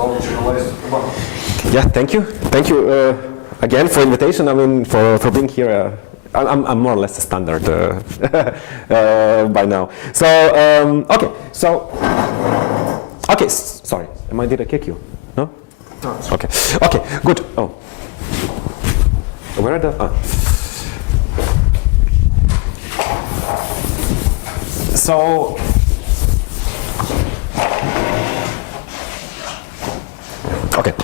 about generalized one. Yeah, thank you. Thank you again for invitation. I mean, for being here. I'm more or less a standard by now. So, okay, sorry. Did I kick you? No? No. Okay. Okay, good. Oh. Where are the... So... Okay.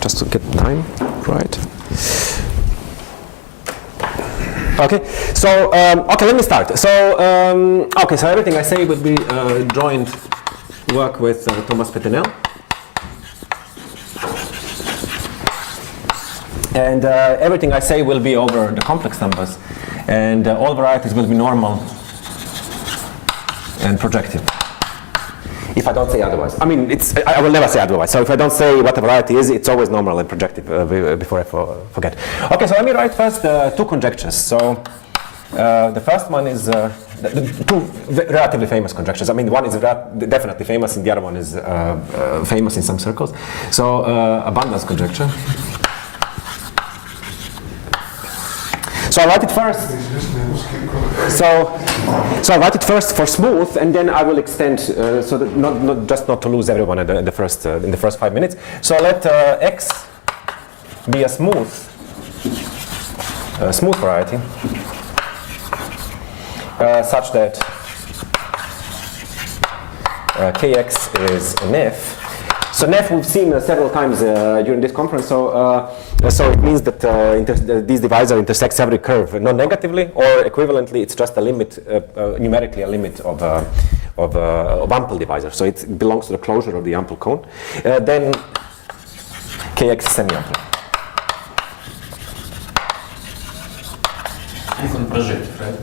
Just to get time right. Okay, so okay, let me start. So okay, so everything I say will be joint work with Thomas Peternell, and everything I say will be over the complex numbers, and all varieties will be normal and projective. If I don't say otherwise, I mean, I will never say otherwise. So if I don't say what a variety is, it's always normal and projective before I forget. Okay, so let me write first two conjectures. So the first one is the two relatively famous conjectures. I mean, one is definitely famous, and the other one is famous in some circles. So abundance conjecture. So I write it first. So I write it first for smooth, and then I will extend so that not to lose everyone in the first 5 minutes. So let X be a smooth variety, such that Kx is an F. So Nef we've seen several times during this conference. So it means that this divisor intersects every curve, not negatively or equivalently. It's just a limit, numerically a limit of ample divisor. So it belongs to the closure of the ample cone. Then Kx is semi-ample. Even projective, right?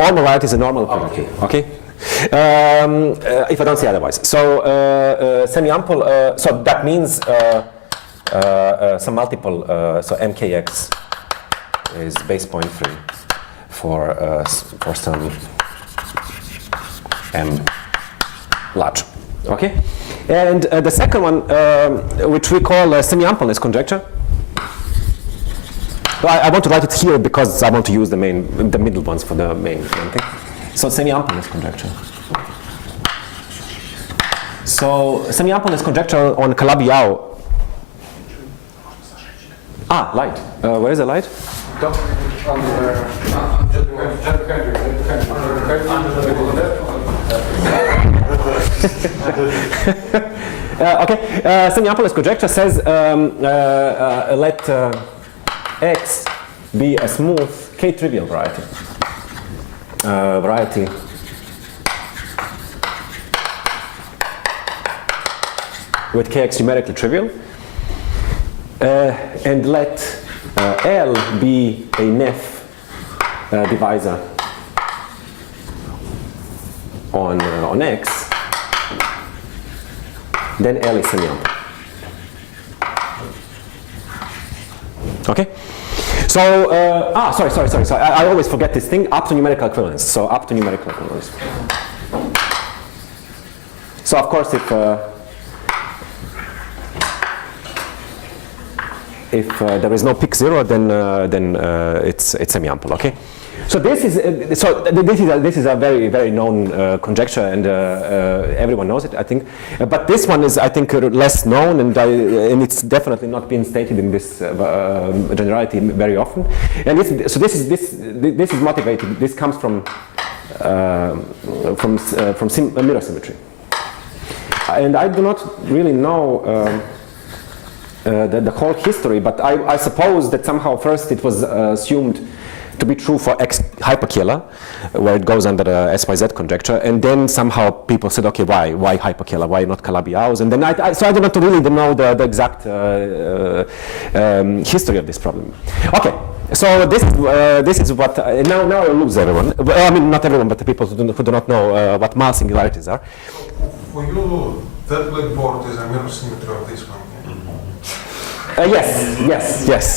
All varieties are normal projective. Okay. If I don't say otherwise. So semi-ample, so that means some multiple, so mkx is base point free for some m large. Okay? And the second one, which we call semiampleness conjecture. I want to write it here because I want to use the middle ones for the main thing. So semiampleness conjecture. So semiampleness conjecture on Calabi-Yau. Light. Where is the light? Okay. Semiampleness conjecture says let X be a smooth k-trivial variety. Variety with Kx numerically trivial, and let L be a Nef divisor on X, then L is semiample. Okay. So, sorry. So I always forget this thing, up to numerical equivalence. So up to numerical equivalence. So of course, if there is no pick zero, then it's semi-ample. Okay. So this is a very, very known conjecture, and everyone knows it, I think. But this one is, I think, less known, and it's definitely not been stated in this generality very often. And this is motivated. This comes from mirror symmetry, and I do not really know the whole history, but I suppose that somehow first it was assumed to be true for X hyperkiller, where it goes under the SYZ conjecture, and then somehow people said, okay, why hyperkiller, why not Calabi-Yau's? And then so I do not really know the exact history of this problem. Okay, so this is what now I lose everyone. I mean, not everyone, but the people who do not know what Mal singularities are. For you, that blackboard is a mirror symmetry of this one. Yes.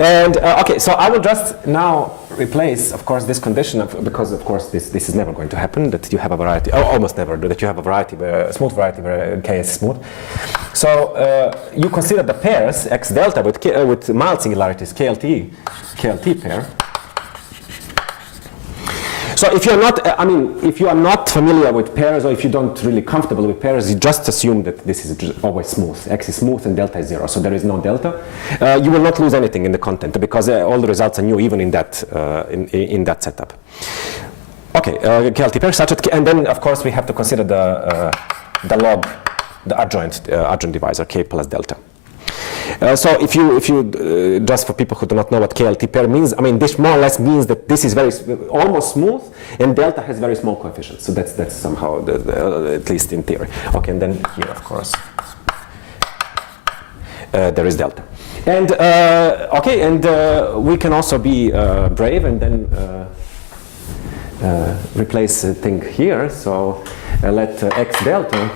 And okay, so I will just now replace, of course, this condition because, of course, this is never going to happen, that you have a variety, or almost never, that you have a variety, a smooth variety where k is smooth. So you consider the pairs x delta with mild singularities, KLT pair. So if you're not, if you are not familiar with pairs, or if you don't really comfortable with pairs, you just assume that this is just always smooth. X is smooth and delta is 0, so there is no delta. You will not lose anything in the content because all the results are new, even in that in that setup. Okay, KLT pair such that, and then of course we have to consider the log, the adjoint divisor k plus delta. So if you just for people who do not know what KLT pair means, this more or less means that this is almost smooth and delta has very small coefficients. So that's somehow at least in theory. Okay, and then here of course there is delta. And okay, and we can also be brave and then replace the thing here. So let x delta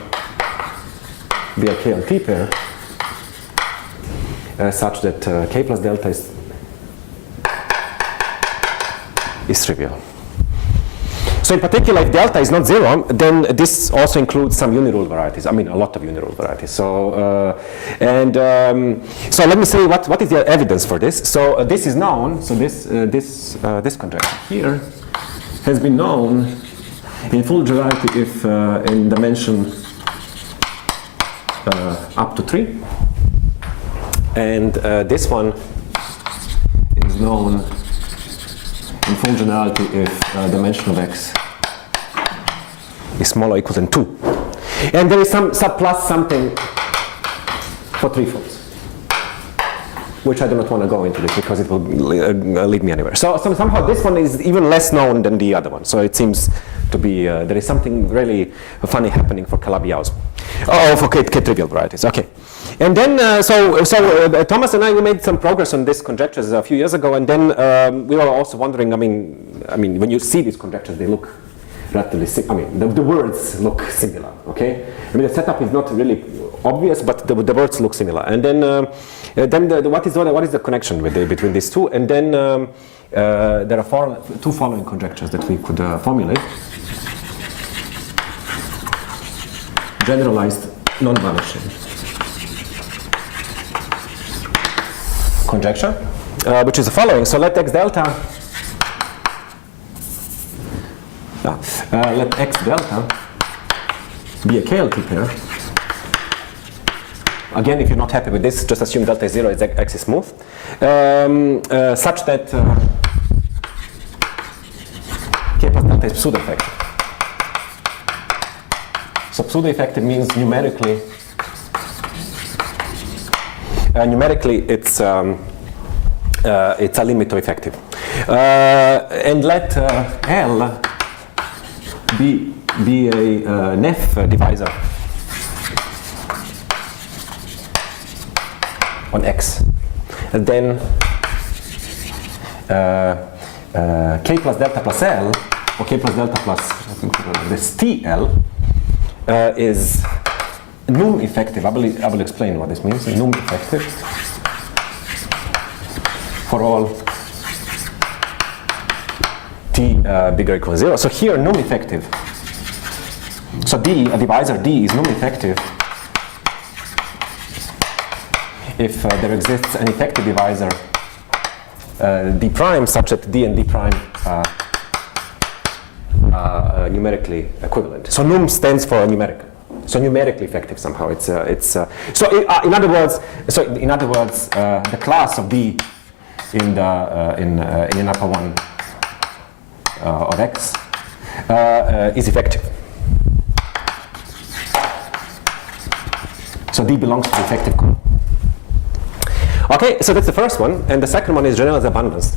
be a KLT pair. Such that k plus delta is trivial. So in particular, if delta is not 0, then this also includes some unirule varieties. A lot of unirule varieties. So so let me say what is the evidence for this. So this is known. So this conjecture here has been known in full generality if in dimension up to 3. And this one is known in full generality if dimension of x is smaller or equal than 2. And there is some plus something for 3-folds, which I do not want to go into this because it will lead me anywhere. So somehow this one is even less known than the other one. So it seems to be, there is something really funny happening for Calabi-Yau's. Oh, for k-trivial varieties, okay. And then, Thomas and I, we made some progress on these conjectures a few years ago, and then we were also wondering, when you see these conjectures, they look relatively, the words look similar, okay? The setup is not really obvious, but the words look similar. And then, what is the connection between these two? And then there are two following conjectures that we could formulate. Generalized nonvanishing conjecture, which is the following. So let x delta be a KLT pair. Again, if you're not happy with this, just assume delta is 0, x is smooth, such that k plus delta is pseudo-effective. So pseudo-effective means numerically it's a limit to effective. And let L be a Neff divisor on X. And then K plus delta plus L, or K plus delta plus this TL is num effective. I will explain what this means. Num effective for all t bigger or equal to 0. So here num effective. So D, a divisor D is num effective if there exists an effective divisor D prime such that D and D prime numerically equivalent. So num stands for numerical. So numerically effective somehow. In other words, the class of D in the in upper one of X is effective. So D belongs to the effective group. Okay, so that's the first one, and the second one is generalized abundance.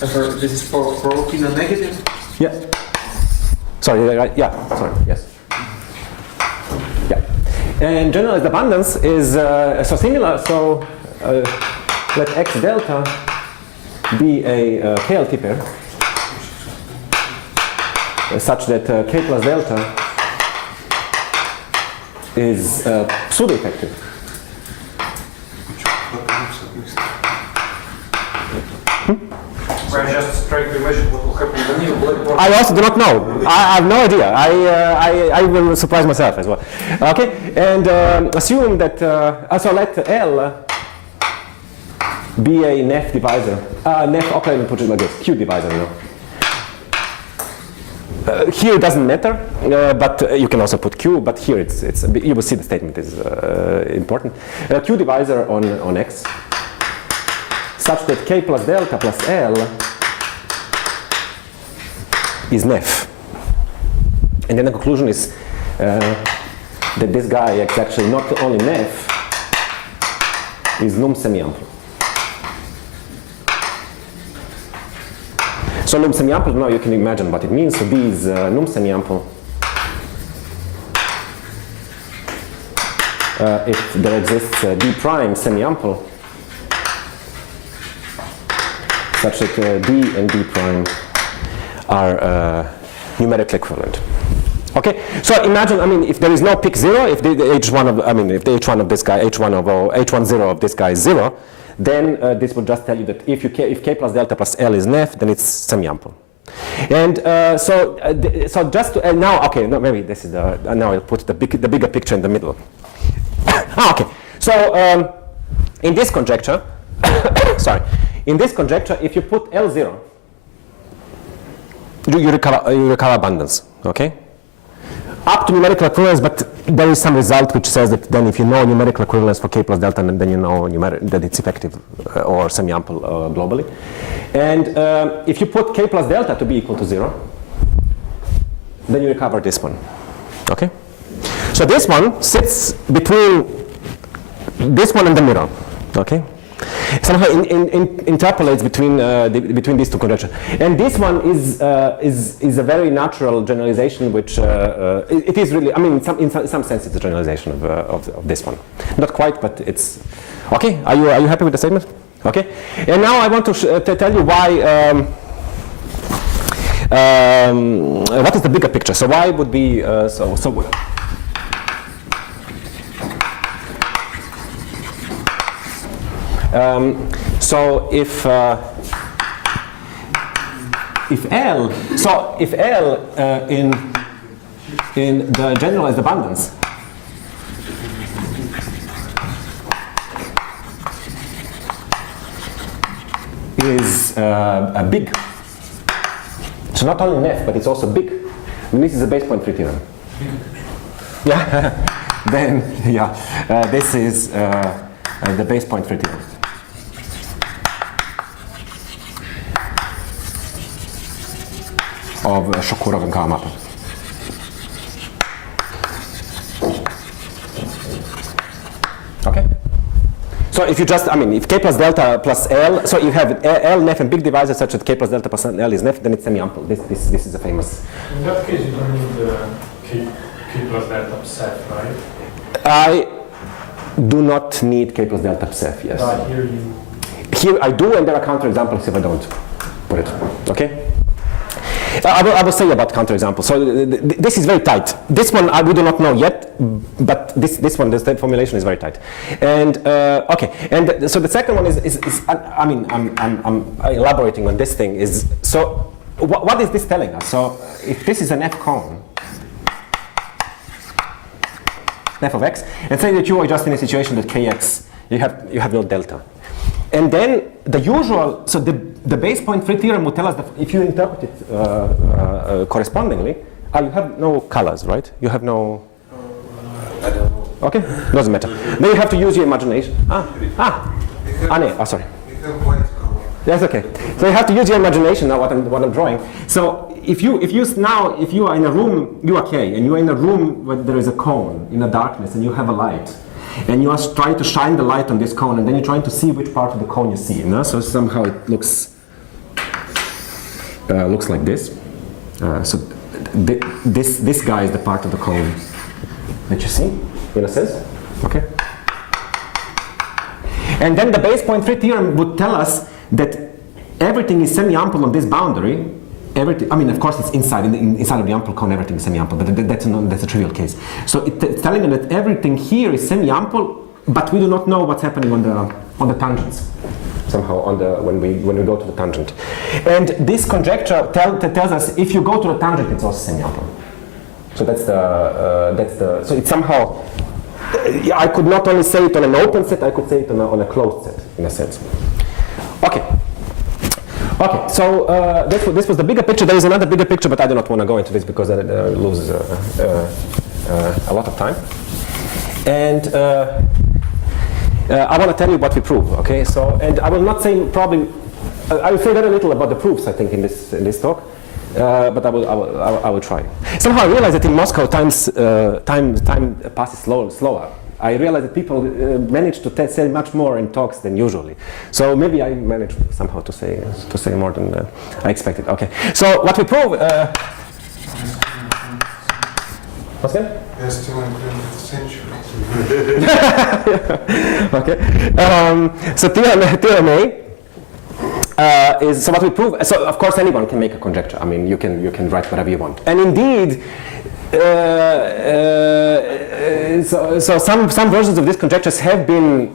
This is for working on negative? Yeah. Sorry, right? Yeah, sorry, yes. Yeah. And generalized abundance is so similar, so let X delta be a KLT pair such that K plus delta is pseudo-effective. I just try to imagine what will happen when you black box. I also do not know. I have no idea. I will surprise myself as well. Okay, and assume that, so let L be a NEF divisor. Okay, let me put it like this, Q divisor, you know. Here it doesn't matter, but you can also put Q, but here you will see the statement is important. Q divisor on X, such that K plus delta plus L is NEF. And then the conclusion is that this guy is actually not only NEF, is num semiample. So num semiample, now you can imagine what it means. So B is num semiample if there exists D prime semiample such that D and D prime are numerically equivalent. Okay, so imagine, I mean, if there is no pick 0, if the H1 of, I mean, if the H1 of this guy, H10 of this guy is 0, then this would just tell you that if K plus delta plus L is NEF, then it's semiample. And so just to, now, okay, no, maybe this is the, now I'll put the bigger picture in the middle. Okay, so in this conjecture, sorry, in this conjecture, if you put L0, you recover abundance, okay? Up to numerical equivalence, but there is some result which says that then if you know numerical equivalence for K plus delta, then you know that it's effective or semiample globally. And if you put K plus delta to be equal to 0, then you recover this one, okay? So this one sits between this one and the mirror, okay? Somehow interpolates between these two conjectures, and this one is a very natural generalization, which it is really. I mean, in some sense, it's a generalization of this one. Not quite, but it's okay. Are you happy with the statement? Okay. And now I want to tell you why. What is the bigger picture? So why would be so. So if L in the generalized abundance is a big, so not only NEF but it's also big, and this is a base point free theorem. Yeah, then yeah, this is the base point free theorem. Of Shakurov and Kawamata. Okay? So if you just, I mean, if K plus delta plus L, so you have L, NEF, and big divisor such that K plus delta plus L is NEF, then it's semiample. This is a famous. In that case, you don't need K plus delta plus F, right? I do not need K plus delta plus F, yes. But here you. Here I do, and there are counterexamples if I don't put it. Okay? I will say about counterexamples. So this is very tight. This one we do not know yet, but this one, the state formulation is very tight. And okay, and so the second one is I mean I'm elaborating on this thing is so what is this telling us? So if this is an F cone, F of X, and say that you are just in a situation that Kx you have no delta. And then the usual, so the base point free theorem would tell us that if you interpret it correspondingly, you have no colors, right? You have no. Okay, doesn't matter. Then you have to use your imagination. Sorry. That's okay. So you have to use your imagination now. What I'm drawing. So if you are in a room, you are K, and you are in a room where there is a cone in the darkness, and you have a light. And you are trying to shine the light on this cone, and then you're trying to see which part of the cone you see. You know? So somehow it looks like this. So this guy is the part of the cone that you see, in a sense. Okay. And then the base point free theorem would tell us that everything is semi-ample on this boundary, everything, I mean, of course, it's inside inside of the ample cone, everything is semi-ample, but that's a trivial case. So it's telling you that everything here is semi-ample, but we do not know what's happening on the tangents somehow when we go to the tangent. And this conjecture tells us if you go to the tangent, it's also semi-ample. So that's the so it's somehow. I could not only say it on an open set, I could say it on a closed set in a sense. Okay. Okay, so this was the bigger picture. There is another bigger picture, but I do not want to go into this because I lose a lot of time. And I want to tell you what we prove. Okay, so and I will not say probably. I will say very little about the proofs. I think in this talk, but I will try. Somehow I realized that in Moscow time passes slower. I realized that people manage to say much more in talks than usually. So maybe I managed somehow to say more than I expected. Okay. So what we prove. What's that? They're still in the century. Okay. So theorem A is so what we prove. So of course anyone can make a conjecture. I mean you can write whatever you want. And indeed. So some versions of these conjectures have been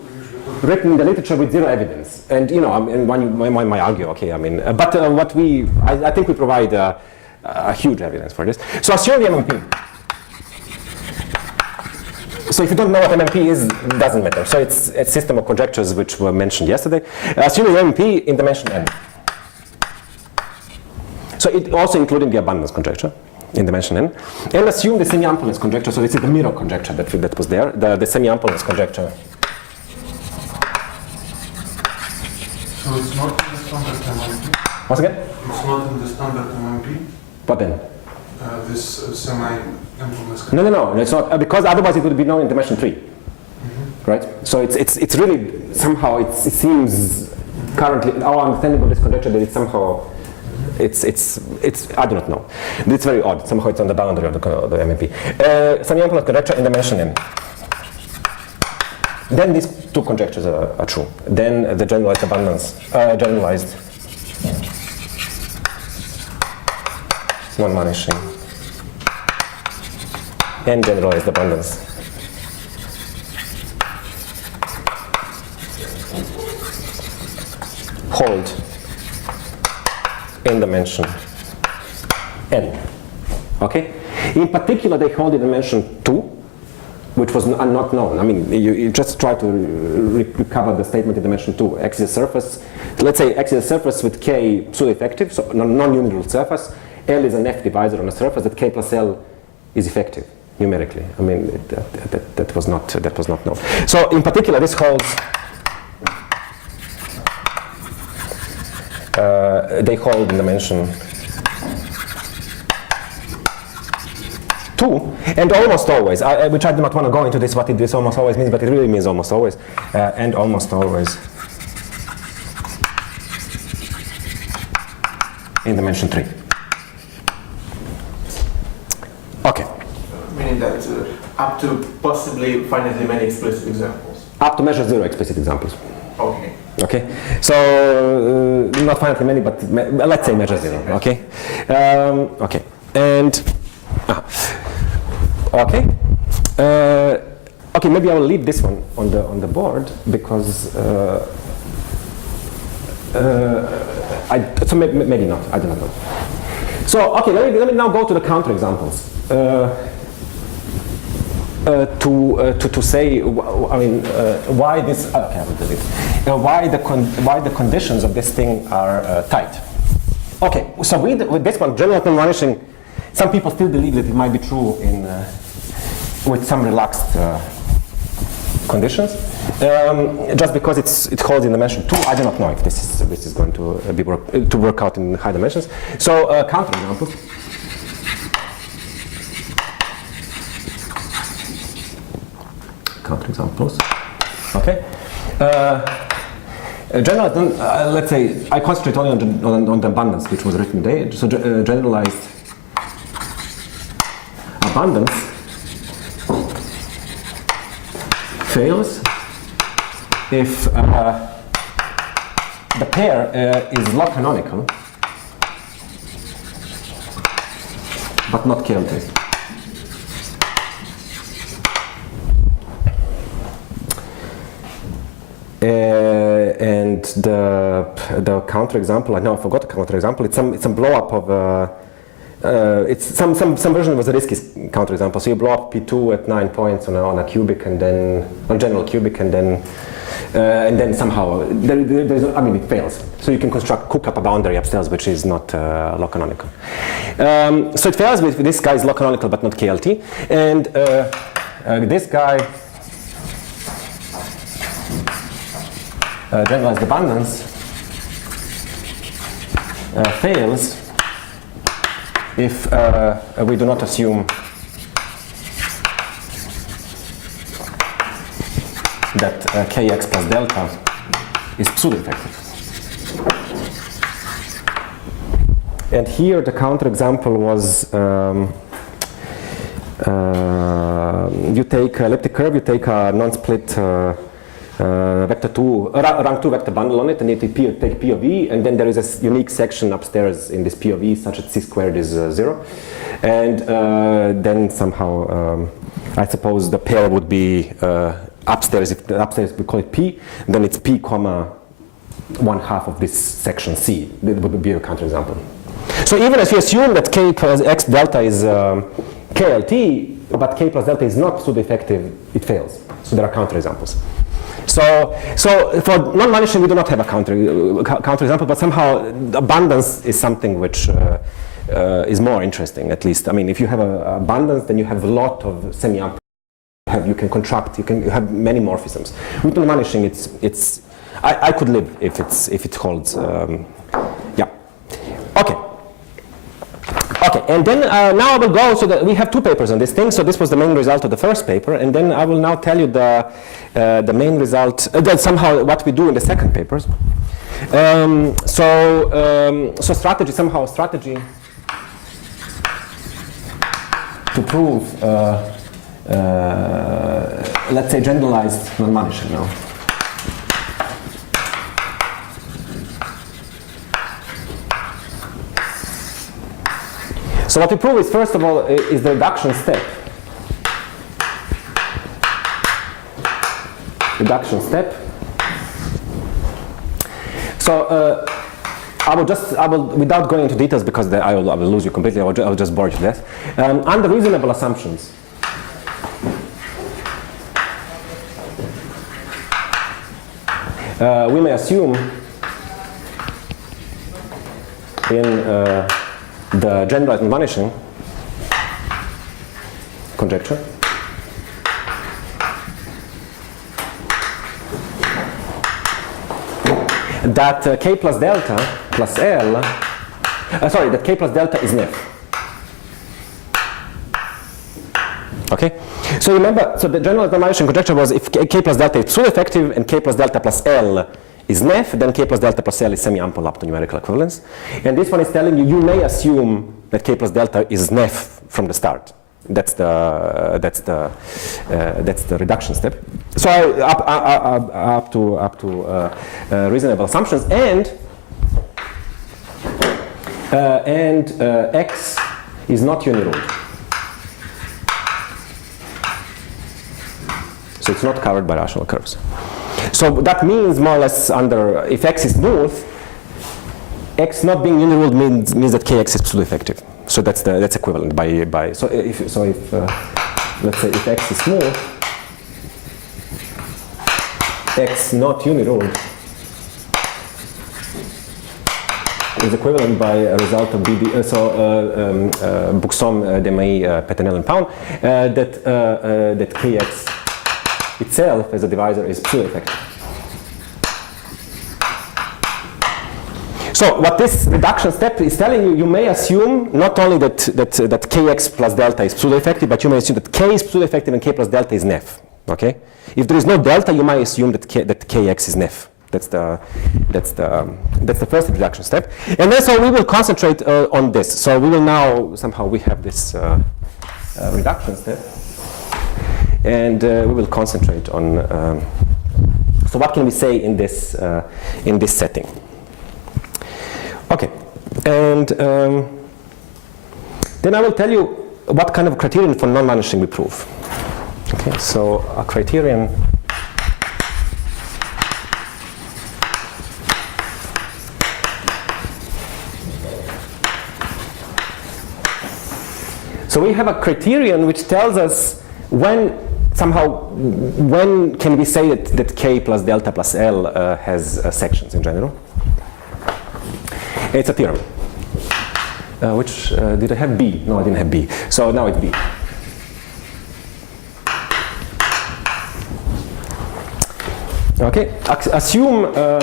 written in the literature with zero evidence, and you know, I mean, one might argue, okay, I mean, but what I think we provide a huge evidence for this. So assume the MMP. So if you don't know what MMP is, it doesn't matter. So it's a system of conjectures which were mentioned yesterday. Assume the MMP in dimension n. So it also including the abundance conjecture. In dimension n, and assume the semiampleness conjecture. So this is the mirror conjecture that was there, the semiampleness conjecture. So it's not in the standard MMP? Once again? It's not in the standard MMP? What then? This semi-ampleness. No, it's not, because otherwise it would be known in dimension 3. Right? So it's really, somehow it seems currently, our understanding of this conjecture that it's somehow it's I do not know. It's very odd. Somehow it's on the boundary of the MMP. Semiampleness conjecture in dimension n. Then these two conjectures are true. Then the generalized abundance, generalized non-vanishing, and generalized abundance hold in dimension n. Okay? In particular, they hold in dimension 2, which was not known. I mean, you just try to recover the statement in dimension 2. X is a surface. Let's say X is a surface with K pseudo-effective, so non-unital surface. L is an F divisor on a surface that K plus L is effective numerically. I mean, that was not known. So in particular, this holds. They hold in dimension 2, and almost always, which I do not want to go into this, what this almost always means, but it really means almost always, and almost always in dimension 3. Okay. Meaning that up to possibly finitely many explicit examples. Up to measure 0 explicit examples. Okay. Okay, so not finitely many, but let's say measure 0. Okay, okay, and okay, okay. Maybe I will leave this one on the board because so maybe not. I do not know. So okay, let me now go to the counterexamples. To say, I mean, why this? Okay, I will do this. Why the conditions of this thing are tight? Okay, so with this one, general non-vanishing, some people still believe that it might be true in with some relaxed conditions. Just because it holds in dimension 2, I do not know if this is going to be work out in high dimensions. So counterexamples. Counterexamples. Okay. Generalized, let's say I concentrate only on the abundance, which was written there. So generalized abundance fails if the pair is log canonical but not KLT. And the counterexample, I know I forgot the counterexample. It's some blow up of it's some version was a risky counterexample. So you blow up P2 at 9 points on a cubic, and then on general cubic, and then somehow there's I mean it fails. So you can cook up a boundary upstairs which is not law canonical. So it fails with this guy is law canonical but not KLT, and this guy. Generalized abundance fails if we do not assume that kx plus delta is pseudo-effective. And here the counterexample was you take elliptic curve, you take a non-split vector 2, rank 2 vector bundle on it, and you take P of E, and then there is a unique section upstairs in this P of E such that C squared is 0. And then somehow, I suppose the pair would be upstairs, if the upstairs we call it P, then it's P comma 1/2 of this section C. That would be a counterexample. So even if you assume that K plus X delta is KLT, but K plus delta is not pseudo-effective, it fails. So there are counterexamples. So for non-vanishing we do not have a counterexample, but somehow abundance is something which is more interesting, at least. I mean, if you have an abundance, then you have a lot of semiampleness. You can contract. You have many morphisms. With non-vanishing, it's I could live if it holds. Yeah. Okay. Okay, and then now I will go, so that we have 2 papers on this thing, so this was the main result of the first paper, and then I will now tell you the main result, somehow what we do in the second papers. So strategy to prove, let's say, generalized non-vanishing now. So what we prove is, first of all, is the reduction step. Reduction step. So I will, without going into details because I will lose you completely. I will just bore you to death. Under reasonable assumptions, we may assume in the generalized non-vanishing conjecture that K plus delta plus L, that K plus delta is nef. Okay? So remember, so the generalized non-vanishing conjecture was if K plus delta is pseudo-effective and K plus delta plus L is nef, then K plus delta plus L is semi-ample up to numerical equivalence. And this one is telling you, you may assume that K plus delta is nef from the start. That's the reduction step. So up to reasonable assumptions, and X is not uniruled. So it's not covered by rational curves. So that means more or less if X is smooth, X not being uniruled means that Kx is pseudo-effective. So that's equivalent by so if let's say if X is smooth, X not uniruled is equivalent by a result of BD. Buxom, Demey, Peternell, and Pound that Kx itself as a divisor is pseudo-effective. So what this reduction step is telling you, you may assume not only that Kx plus delta is pseudo-effective, but you may assume that K is pseudo-effective and K plus delta is nef. Okay? If there is no delta, you might assume that Kx is nef. That's the first reduction step. And then so we will concentrate on this. So we will now somehow we have this reduction step. And we will concentrate on. So what can we say in this setting? Okay, and then I will tell you what kind of criterion for non-vanishing we prove. Okay, so a criterion so we have a criterion which tells us when can we say that K plus delta plus L has sections in general. It's a theorem. Which, did I have B? No, I didn't have B. So now it's B. Okay, assume the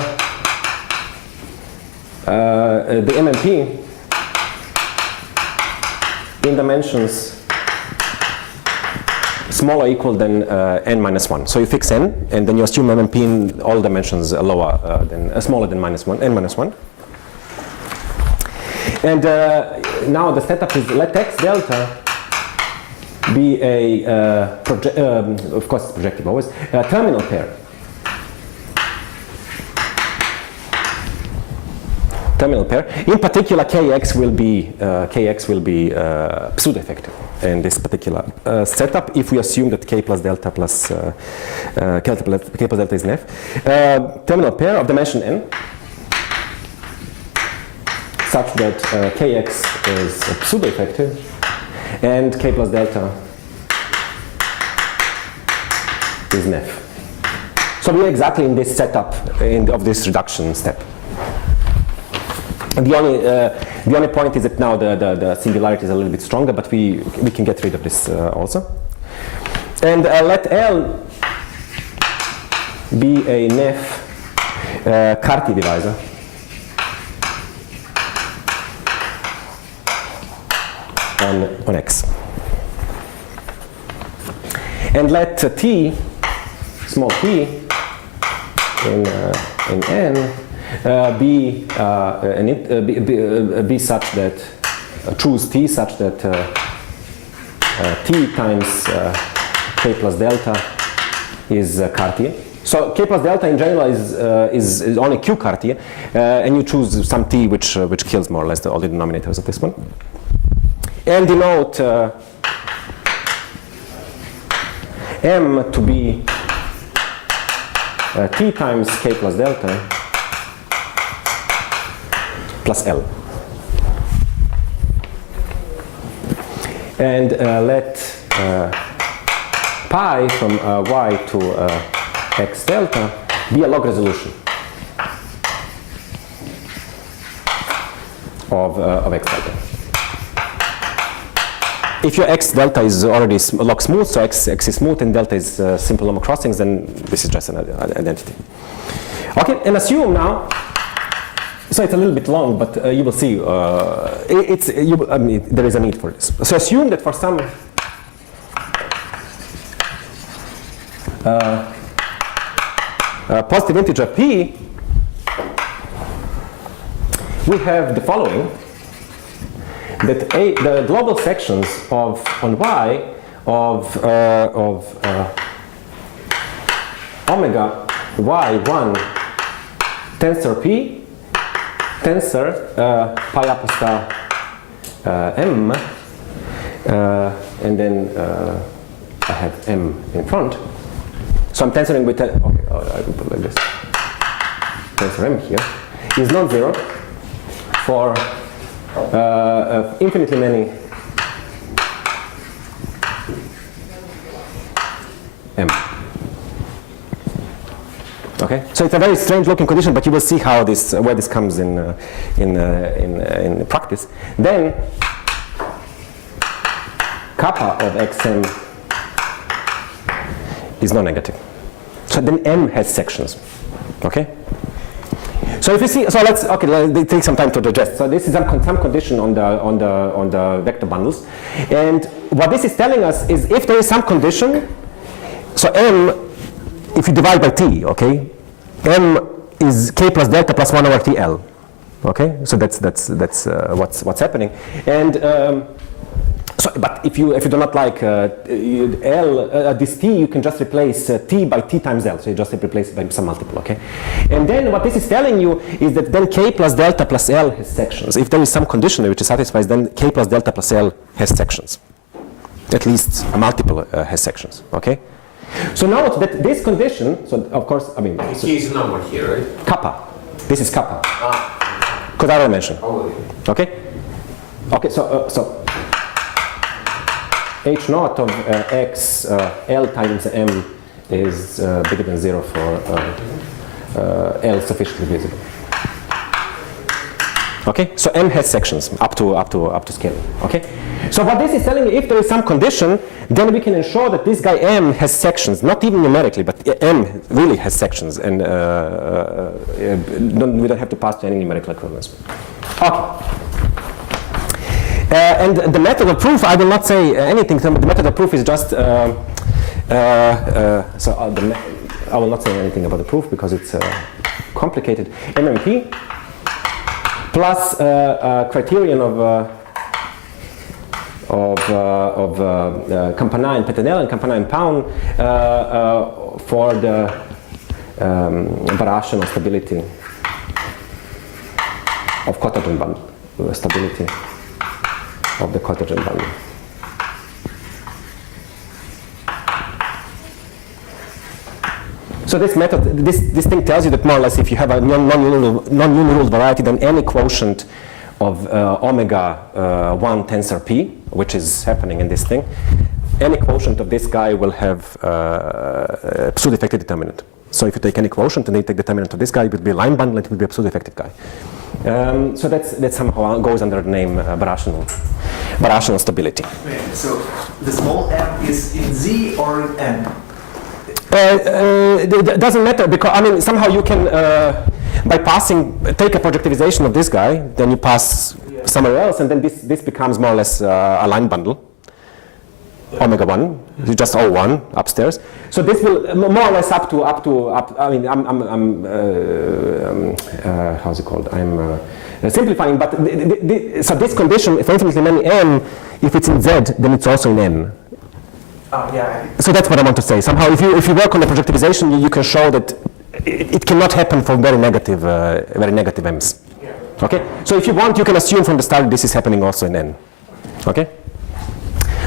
MMP in dimensions smaller or equal than n minus 1. So you fix n, and then you assume MMP in all dimensions smaller than n minus 1. And now the setup is let x delta be a, of course it's projective always, a terminal pair. Terminal pair. In particular, Kx will be pseudo-effective in this particular setup if we assume that K plus delta plus K plus delta is an F. Terminal pair of dimension n such that Kx is pseudo-effective and K plus delta is an F. So we are exactly in this setup of this reduction step. The only point is that now the singularity is a little bit stronger, but we can get rid of this also. And let L be a Neff Carty divisor on X. And let T, small t, in N be such that choose T such that T times K plus delta is Cartier. So K plus delta in general is only Q Cartier, and you choose some T which kills more or less all the denominators of this one, and denote M to be T times K plus delta plus L. And let pi from y to x delta be a log resolution of x delta. If your x delta is already log smooth, so x is smooth and delta is simple normal crossings, then this is just an identity. Okay, and assume now. So it's a little bit long, but you will see. There is a need for this. So assume that for some positive integer p, we have the following: that the global sections on y of omega y1 tensor p tensor pi apostrophe m, and then I have m in front. So I'm tensoring with I will put like this. Tensor m here is non-zero for infinitely many m. Okay, so it's a very strange looking condition, but you will see how where this comes in practice. Then kappa of xm is non-negative. So then m has sections. Okay. So if you see, so let's take some time to digest. So this is some condition on the vector bundles, and what this is telling us is if there is some condition, so m. If you divide by t, okay, m is k plus delta plus 1 over tl, okay. So that's what's happening, and so but if you do not like this t, you can just replace t by t times l. So you just replace it by some multiple, okay? And then what this is telling you is that then k plus delta plus l has sections. If there is some condition which satisfies, then k plus delta plus l has sections. At least a multiple has sections, okay? So note that this condition, so of course, I mean, K is a number here, right? kappa. This is kappa. Quadratic dimension. Okay? Okay, so h naught of x l times m is bigger than 0 for l sufficiently visible. Okay, so m has sections up to scale. Okay, so what this is telling me, if there is some condition, then we can ensure that this guy m has sections, not even numerically, but m really has sections, and we don't have to pass to any numerical equivalence. Okay. And the method of proof, I will not say anything. The method of proof is just I will not say anything about the proof because it's complicated. MMP plus criterion of Campana and Peternell and Campana and Pound for the birational stability of cotogen bundle, stability of the cotogen bundle. So this method, this thing tells you that more or less if you have a non-uniruled variety, then any quotient of omega 1 tensor p, which is happening in this thing, any quotient of this guy will have pseudo-effective determinant. So if you take any quotient and then you take determinant of this guy, it would be a line bundle, it would be a pseudo-effective guy. So that somehow goes under the name birational stability. Wait, so the small m is in Z or in M? It doesn't matter because I mean somehow you can by passing take a projectivization of this guy, then you pass somewhere else, and then this becomes more or less a line bundle. Omega 1, you just O1 upstairs. So this will more or less up. I mean, how's it called? I'm simplifying, but so this condition for infinitely many m, if it's in Z, then it's also in n. Oh, yeah. So that's what I want to say. Somehow, if you work on the projectivization, you can show that it cannot happen for very negative m's. Yeah. Okay. So if you want, you can assume from the start this is happening also in n. Okay.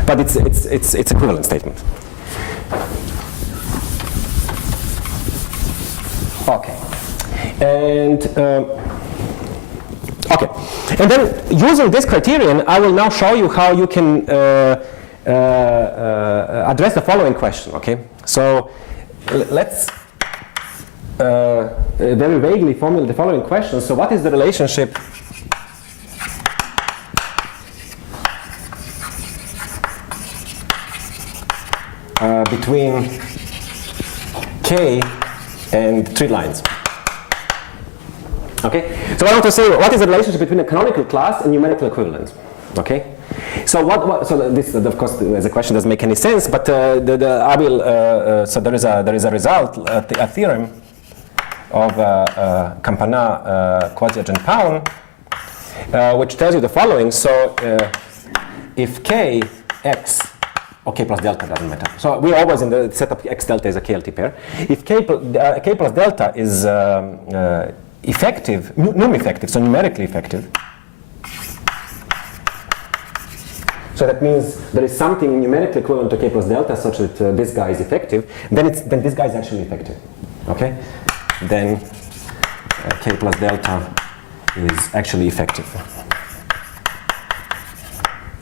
But it's equivalent statement. Okay. And okay. And then using this criterion, I will now show you how you can address the following question. Okay. So let's very vaguely formulate the following question. So what is the relationship between K and 3 lines? Okay, so I want to say what is the relationship between a canonical class and numerical equivalent? Okay, so so this of course as a question doesn't make any sense, but I will so there is a result, a theorem of Campana, Lazić and Pound, which tells you the following. So if K x or K plus delta, doesn't matter. So we're always in the setup X delta is a KLT pair. If K plus delta is effective, num effective, so numerically effective, so that means there is something numerically equivalent to K plus delta such that this guy is effective, then this guy is actually effective. Okay? Then K plus delta is actually effective.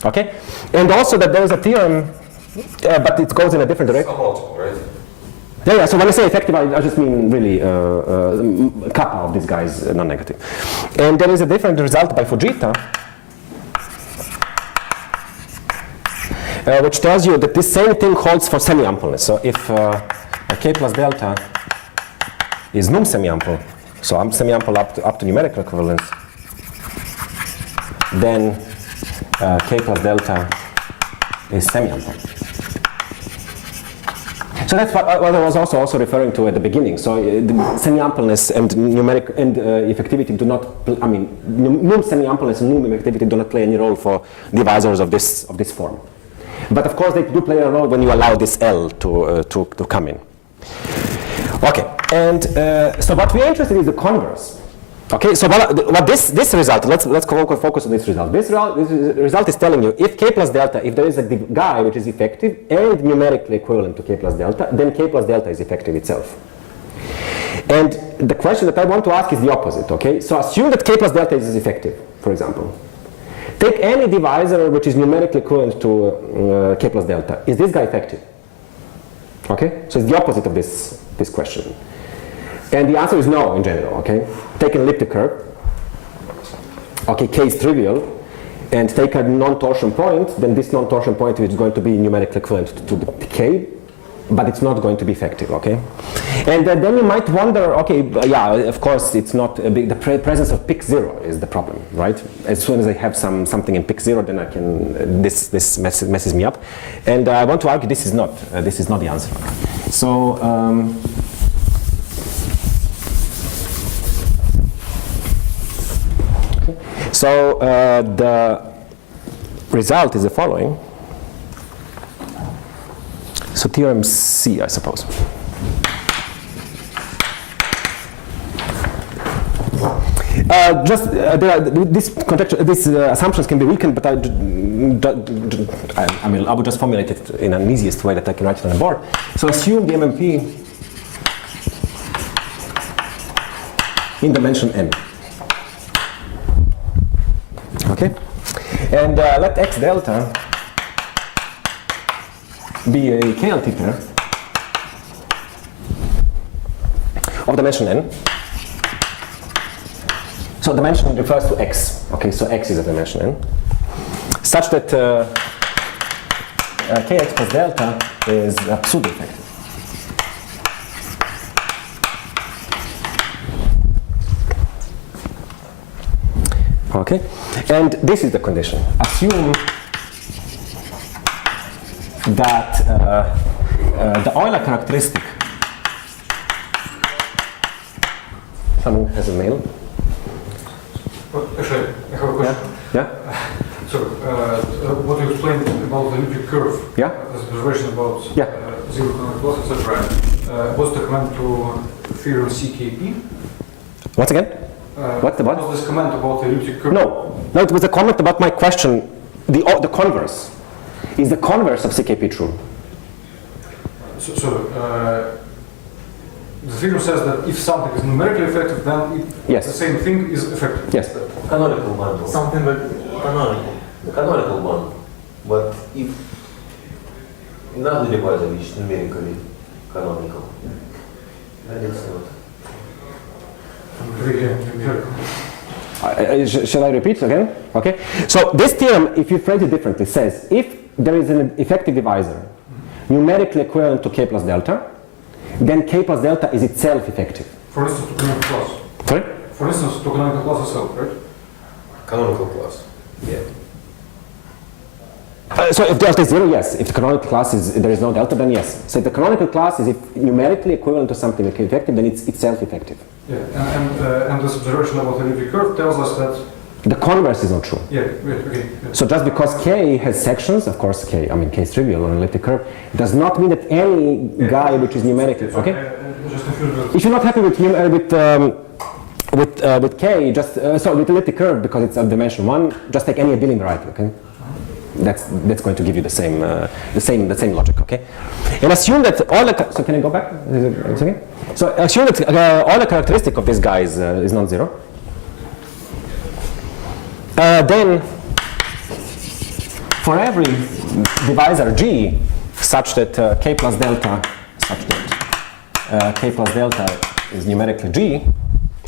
Okay? And also that there is a theorem, but it goes in a different direction. Multiple, right? Yeah, so when I say effective, I just mean really kappa of this guy is non-negative. And there is a different result by Fujita, which tells you that this same thing holds for semiampleness. So if K plus delta is num semiample, so I'm semiample up to numerical equivalence, then K plus delta is semiample. So that's what I was also referring to at the beginning. So the semiampleness and numeric and effectivity do not, I mean, num semiampleness and num effectivity do not play any role for divisors of this form. But of course they do play a role when you allow this L to come in. Okay, and so what we're interested in is the converse. Okay, so what this result, let's focus on this result. This result is telling you if k plus delta, if there is a guy which is effective and numerically equivalent to k plus delta, then k plus delta is effective itself. And the question that I want to ask is the opposite, okay? So assume that k plus delta is effective, for example. Take any divisor which is numerically equivalent to k plus delta. Is this guy effective? Okay, so it's the opposite of this question. And the answer is no in general, okay? Take an elliptic curve. Okay, k is trivial. And take a non-torsion point, then this non-torsion point is going to be numerically equivalent to the k, but it's not going to be effective, okay? And then you might wonder, okay, yeah, of course it's not the presence of pick 0 is the problem, right? As soon as I have something in pick 0, then I can, this messes me up. And I want to argue this is not the answer. So, so the result is the following. So theorem C, I suppose. These assumptions can be weakened, but I will just formulate it in an easiest way that I can write it on the board. So assume the MMP in dimension n. Okay, and let x delta be a KLT pair of dimension n. So dimension refers to x. Okay, so x is a dimension n, such that kx plus delta is pseudo-effective. Okay, and this is the condition. Assume that the Euler characteristic. Someone has a mail. Actually, I have a question. Yeah. So, what you explained about the elliptic curve, Yeah. this observation about Yeah. zero canonical class, etc. Was the comment to theorem CKP? Once again? What? Was this comment about the elliptic curve? No, it was a comment about my question. The converse. Is the converse of CKP true? The theorem says that if something is numerically effective, then Yes. the same thing is effective. Yes. Canonical one. Something like Canonical. The canonical one. But if another divisor which is numerically canonical, then it's not. Shall I repeat again? Okay. So this theorem, if you phrase it differently, says if there is an effective divisor numerically equivalent to k plus delta, then k plus delta is itself effective. For instance, to canonical class. Sorry? For instance, to canonical class itself, right? Canonical class. Yeah. So if delta is 0, yes. If the canonical class is there is no delta, then yes. So if the canonical class is numerically equivalent to something effective, then it's itself effective. Yeah, and this observation about the elliptic curve tells us that. The converse is not true. Yeah, okay. Yeah. So just because k has sections, of course k is trivial on an elliptic curve, does not mean that any guy which is numerically, okay? Just confused. If you're not happy with k, just with elliptic curve because it's of dimension 1, just take any abelian variety, okay? That's going to give you the same logic, okay? And assume that all the so can I go back? Is it okay? So assume that all the characteristic of this guy is non-zero. Then for every divisor G such that k plus delta is numerically G,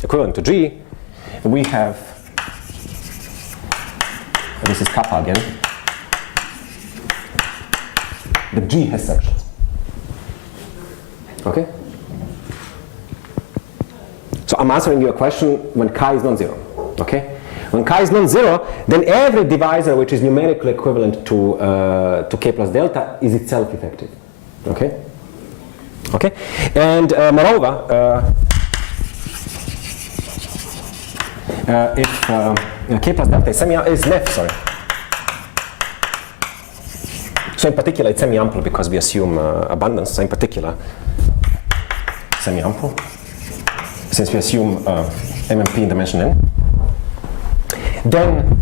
equivalent to G, we have, this is kappa again, the G has sections. Okay? So I'm answering your question when chi is non-zero. Okay? When chi is non-zero, then every divisor which is numerically equivalent to k plus delta is itself effective. Okay? Okay, and moreover, if k plus delta is nef, sorry. So in particular, it's semi-ample because we assume abundance. So in particular, semi-ample, since we assume MMP in dimension n. Then,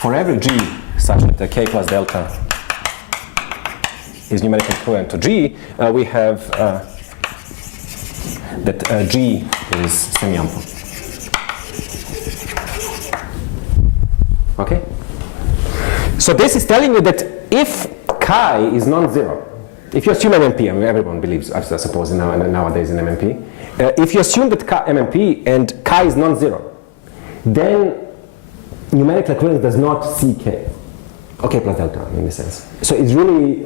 for every g such that the k plus delta is numerically equivalent to g, we have that g is semi-ample. Okay? So this is telling you that if chi is non-zero, if you assume MMP, I mean everyone believes, I suppose nowadays in MMP, if you assume that MMP and chi is non-zero, then numerical equivalence does not see k. Okay, plus delta in this sense. So it's really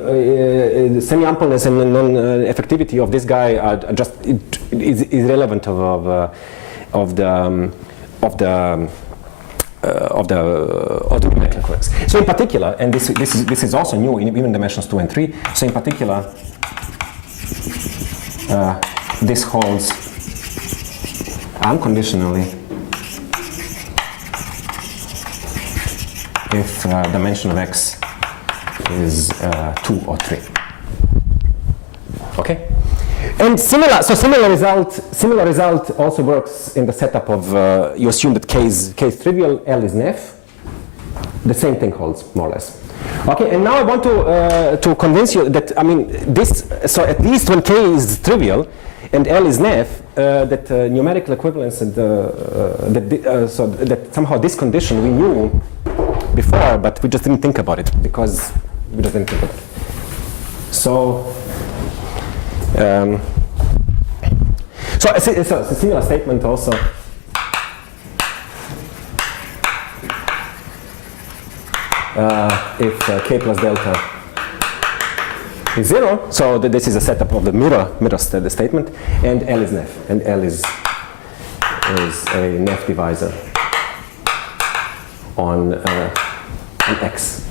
the semi-ampleness and non-effectivity of this guy are just is irrelevant of the numerical equivalence. So in particular, and this is also new in even dimensions 2 and 3. So in particular, this holds unconditionally if dimension of x is 2 or 3. Okay, and similar result also works in the setup of you assume that k is trivial, L is nef. The same thing holds more or less. Okay, and now I want to convince you that this. So at least when k is trivial and L is nef, that numerical equivalence and so that somehow this condition we knew before, but we just didn't think about it because we just didn't think about it. So, so it's a similar statement also. If k plus delta is 0, so this is a setup of the mirror statement, and L is nef, and L is a nef divisor on x.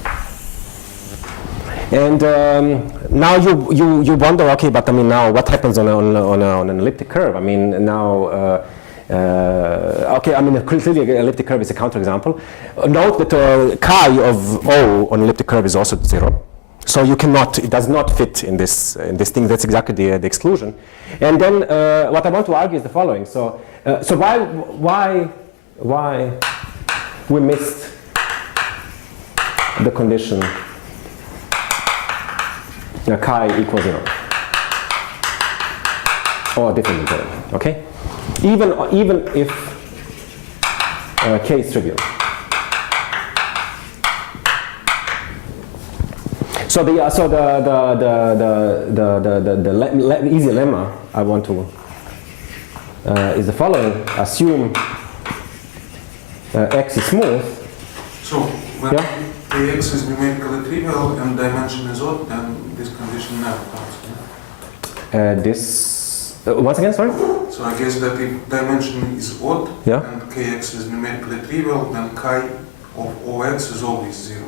And now you wonder, okay, but now what happens on an elliptic curve? Now okay, clearly an elliptic curve is a counterexample. Note that chi of O on elliptic curve is also 0. So you cannot, it does not fit in this thing. That's exactly the exclusion. And then what I want to argue is the following. So why we missed the condition chi equals 0 or different than 0, okay? Even if k is trivial. So the easy lemma I want to is the following: assume x is smooth. So when Ax is numerically trivial and dimension is odd, then this condition never comes. Once again, sorry? So I guess that if dimension is odd and Kx is numerically trivial, then chi of Ox is always 0.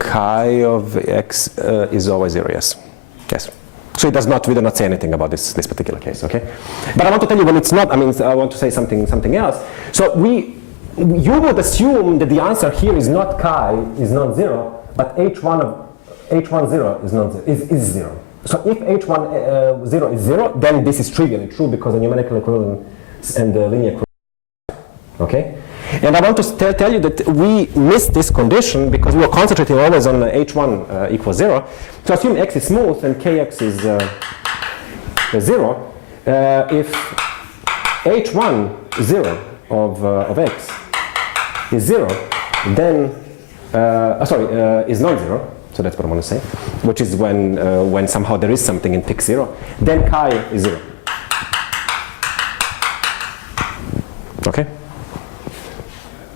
Chi of x is always 0, yes. Yes. So it does not, we do not say anything about this particular case, okay? But I want to tell you when it's not, I want to say something else. So you would assume that the answer here is not chi is non-zero, but h10 is 0. So if h10 is 0, then this is trivially true because the numerical equivalence and the linear equivalence, okay? And I want to tell you that we missed this condition because we were concentrating always on h1 equals 0. So assume x is smooth and kx is 0. If h1 0 of x is 0, then is non-zero. So that's what I want to say, which is when somehow there is something in pick 0, then chi is 0. Okay.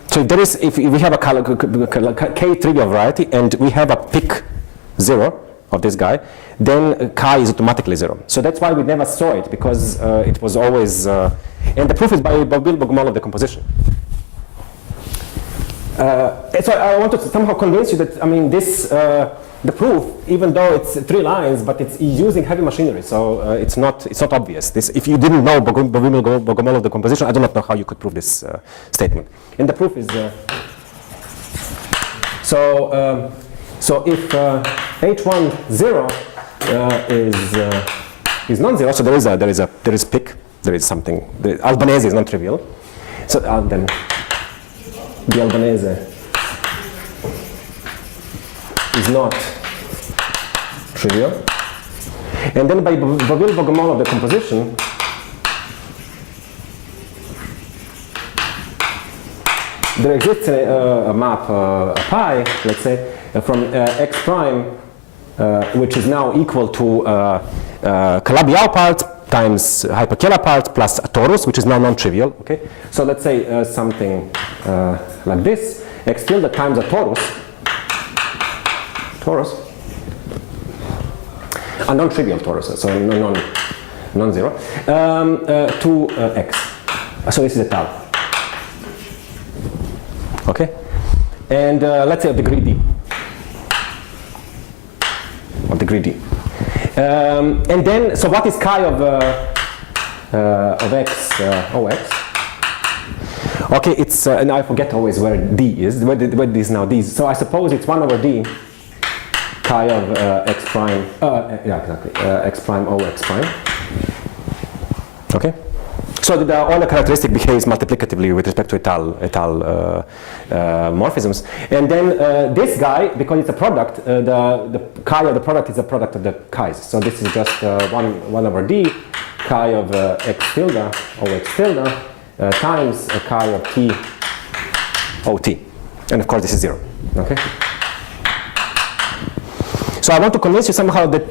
So if we have a k trivial variety and we have a pick 0 of this guy, then chi is automatically 0. So that's why we never saw it, because it was always, and the proof is by Bilbo-Gomolov decomposition. So I want to somehow convince you that, I mean, this, the proof, even though it's 3 lines, but it's using heavy machinery, so it's not obvious. This, if you didn't know Bogomolov decomposition, I do not know how you could prove this statement. And the proof is, so if H1 0 is non-zero, so there is pick, there is something. The Albanese is non-trivial, so then the Albanese is not trivial. And then by Bogomolov decomposition, there exists a map, a pi, let's say, from x prime, which is now equal to Calabi-Yau part times Hyperkela part plus a torus, which is now non-trivial. Okay, so let's say something like this: x tilde times a torus, a non-trivial torus, so non-zero, to x. So this is a tau. Okay, and let's say a degree d. Or degree d. And then, so what is chi of x, Ox? Okay, it's, and I forget always where d is, where d is now d. So I suppose it's 1 over d chi of x prime, yeah, exactly, x prime Ox prime. Okay? So the Euler characteristic behaves multiplicatively with respect to étale morphisms. And then this guy, because it's a product, the chi of the product is a product of the chi's. So this is just 1 over d chi of x tilde, Ox tilde, times a chi of t ot. And of course this is 0. Okay? So I want to convince you somehow that,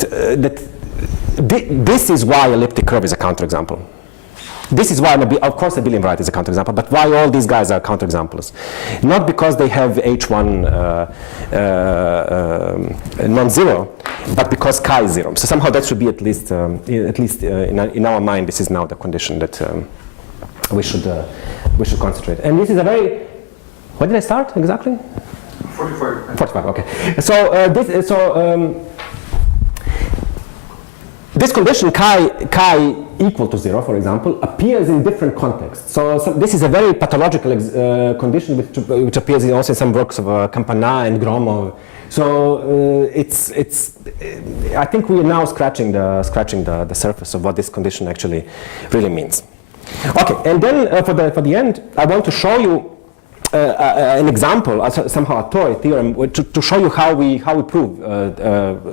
this is why elliptic curve is a counterexample. This is why, of course, abelian variety is a counterexample, but why all these guys are counterexamples? Not because they have H1 non-zero, but because chi is 0. So somehow that should be at least in our mind, this is now the condition that we should concentrate. And this is a very, when did I start exactly? 45. 45. Okay. So this condition chi equal to 0, for example, appears in different contexts. So this is a very pathological condition which appears also in some works of Campana and Gromov. So I think we are now scratching the surface of what this condition actually really means. Okay, and then for the end, I want to show you an example, somehow a Torre theorem, to show you how we prove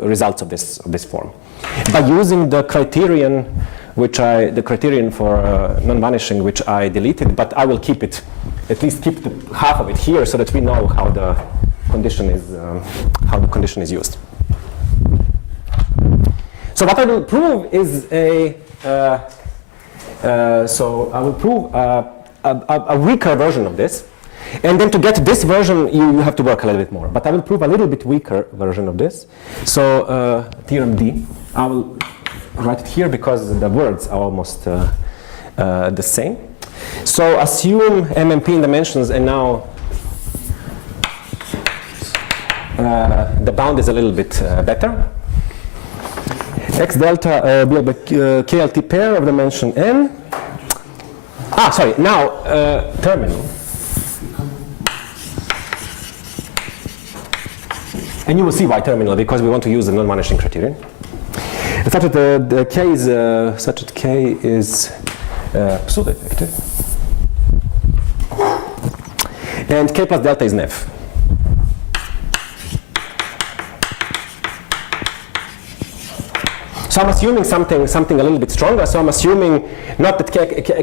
results of this form. By using the criterion the criterion for non-vanishing, which I deleted, but I will keep it, at least keep half of it here, so that we know how the condition is used. So what I will prove is so I will prove a weaker version of this. And then to get this version, you have to work a little bit more. But I will prove a little bit weaker version of this. So theorem D, I will write it here because the words are almost the same. So assume MMP in dimensions, and now the bound is a little bit better. X delta be a KLT pair of dimension n. Sorry, now terminal. And you will see why terminal, because we want to use the non-vanishing criterion. Such that the K is such that K is pseudo-effective, and K plus delta is nef. So I'm assuming something a little bit stronger. So I'm assuming not that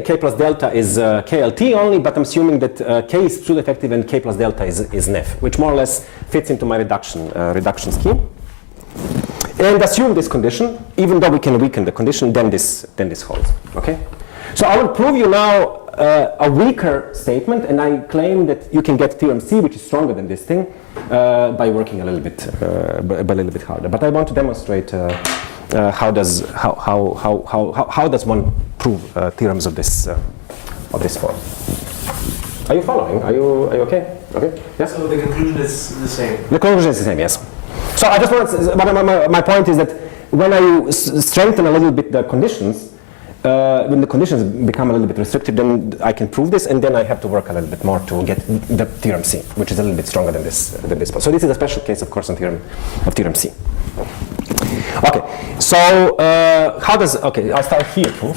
K plus delta is KLT only, but I'm assuming that K is pseudo-effective and K plus delta is nef, which more or less fits into my reduction scheme. And assume this condition, even though we can weaken the condition, then this holds. Okay. So I will prove you now a weaker statement, and I claim that you can get theorem C, which is stronger than this thing, by working a little bit harder. But I want to demonstrate how does one prove theorems of this form. Are you following? Are you okay? Okay. Yes. So the conclusion is the same. The conclusion is the same. Yes. So I just want to, my point is that when I strengthen a little bit the conditions, when the conditions become a little bit restrictive, then I can prove this, and then I have to work a little bit more to get the theorem C, which is a little bit stronger than this. So this is a special case, of course, of theorem C. Okay. So how does? Okay, I'll start here too,